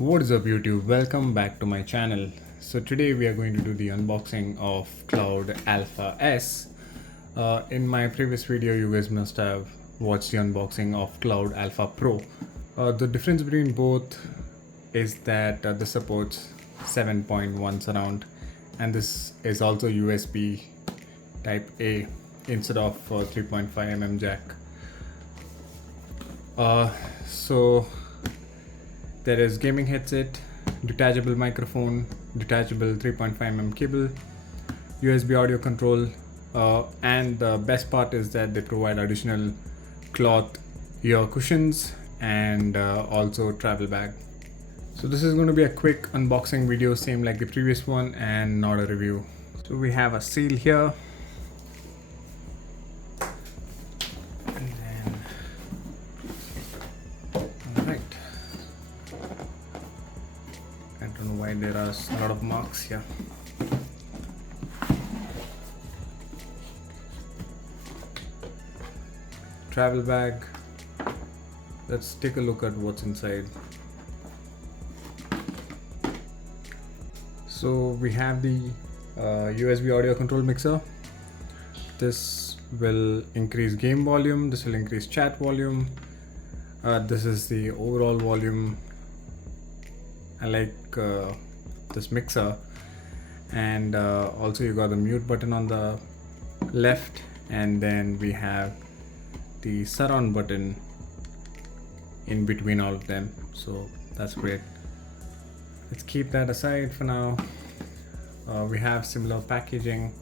What is up YouTube, welcome back to my channel. So today we are going to do the unboxing of Cloud Alpha S. In my previous video you guys must have watched the unboxing of Cloud Alpha Pro. The difference between both is that this supports 7.1 surround and this is also USB type A instead of 3.5mm jack. So there is gaming headset, detachable microphone, detachable 3.5mm cable, USB audio control, and the best part is that they provide additional cloth ear cushions and also travel bag. So this is going to be a quick unboxing video, same like the previous one and not a review. So we have a seal here. I don't know why there are a lot of marks here. Travel bag. Let's take a look at what's inside. So we have the USB audio control mixer. This will increase game volume. This will increase chat volume. This is the overall volume. I like this mixer, and also you got the mute button on the left, and then we have the surround button in between all of them, so that's great. Let's keep that aside for now. We have similar packaging.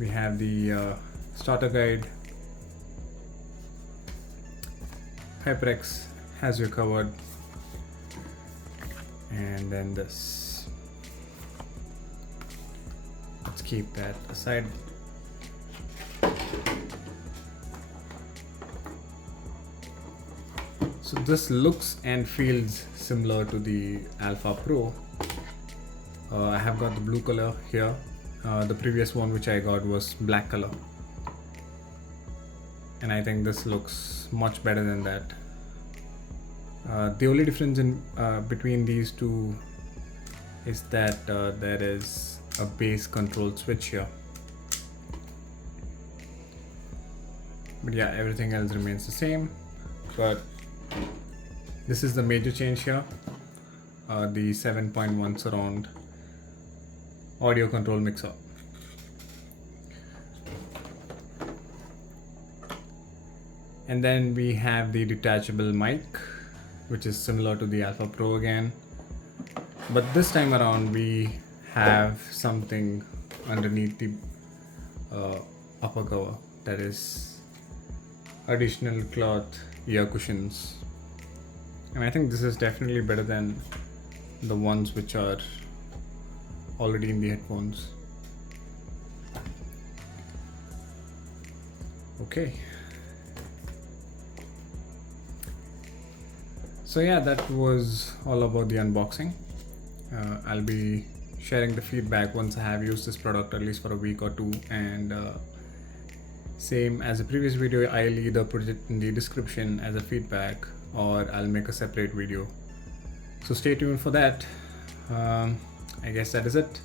We have the starter guide. HyperX has you covered. And then this. Let's keep that aside. So this looks and feels similar to the Alpha Pro. I have got the blue color here. The previous one which I got was black color, and I think this looks much better than that. The only difference in between these two is that there is a bass control switch here, but yeah, everything else remains the same. But this is the major change here, the 7.1 surround audio control mixer. And then we have the detachable mic, which is similar to the Alpha Pro again, but this time around we have something underneath the upper cover, that is additional cloth ear cushions, and I think this is definitely better than the ones which are already in the headphones. Okay. So yeah, that was all about the unboxing. I'll be sharing the feedback once I have used this product at least for a week or two, and same as the previous video, I'll either put it in the description as a feedback or I'll make a separate video. So stay tuned for that. I guess that is it.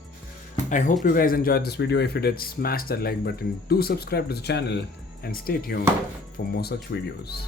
I hope you guys enjoyed this video. If you did, smash that like button, do subscribe to the channel, and stay tuned for more such videos.